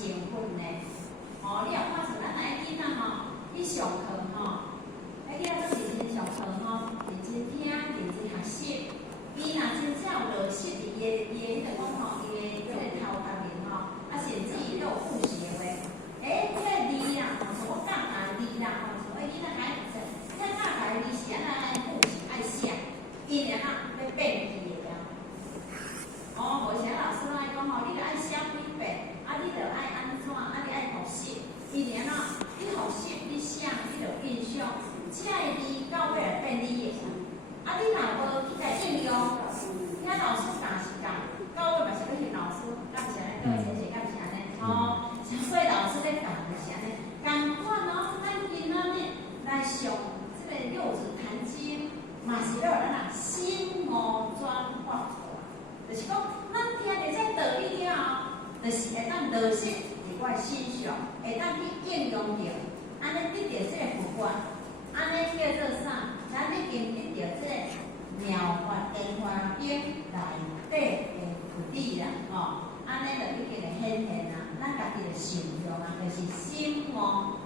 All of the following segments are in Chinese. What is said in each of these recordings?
成分呢？哦，你也看像咱来囡仔吼，去上课吼，你要做认真上课吼，认真听，认真学习。伊若真正有落实伫伊个迄个讲吼，伊个即个头壳面吼，甚至伊都有复习的话，即个字啦，像我教下字啦，像囡仔孩子，教下字是安怎复习爱写，伊然后要变记的了。无啥老师爱讲吼，你着爱写几遍，你着爱安怎，你爱复习，伊然后你复习，你写，你着印象，这个字到尾来变你的。你若无去甲应用，听老师教是教，到尾嘛是要听老师，敢是安尼？各位先生，敢是安尼？所以老师咧教就是安尼，共款咱今仔日来上即个六祖坛经，嘛是要咱心魔转化出来，就是讲咱听着这道理了后，就是会当落实伫我身上，会当去应用着，安尼得到这个福报，安尼叫做啥？咱已经得到这个妙法莲花经内底的福利啦，安尼就已经会显现啦。咱家己的形象啊，就是心魔，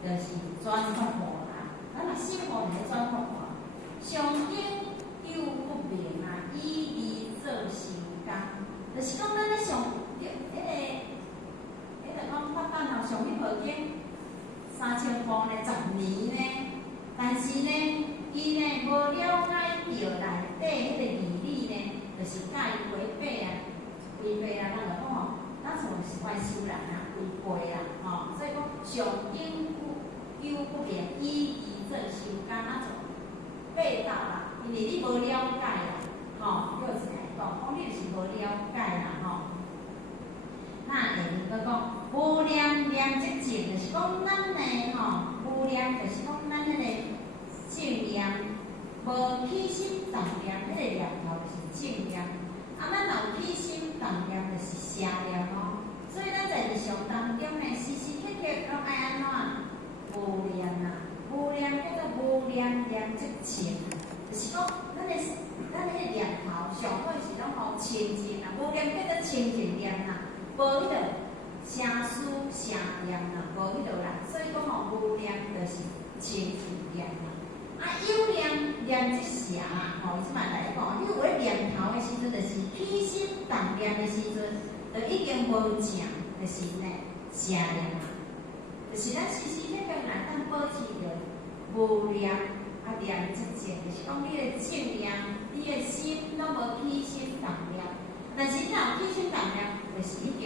就是转化无啦。咱若心魔袂转化无，上经又不明啊，依做成功，就是讲咱咧上迄个讲法旦吼上迄部经3000部呢10年呢，但是呢。伊呢无了解到内底迄个义理呢，就是甲伊违背啊，违背啊，咱就讲吼，咱像是怪修人啊，违背啊，所以讲上经有不明，依做成功，那种背道啦，因为你无了解啦，就是来讲，你就是无了解啦，那下面佫讲无念念即净，就是讲咱呢无念就是讲咱迄个。正念，无起心动念，迄个念头就是正念。咱若有起心动念，就是邪念所以咱在日常当中呢，时时刻刻拢爱安怎？无念啊，无念叫做无念念即净，就是讲咱迄个念头上好是拢清净啊，无念叫做清净念啦，无迄个邪思邪念啦，无迄个啦。所以讲无念就是清净念啦。有念念即邪啊，伊即摆来讲，你有咧念头的时阵，就是起心动念的时阵，就已经无正，就是呢邪念啊。就是咱时时刻刻来当保持着无念念即净，就是讲你的正念，你的心拢无起心动念。但是你若有起心动念，就是已经。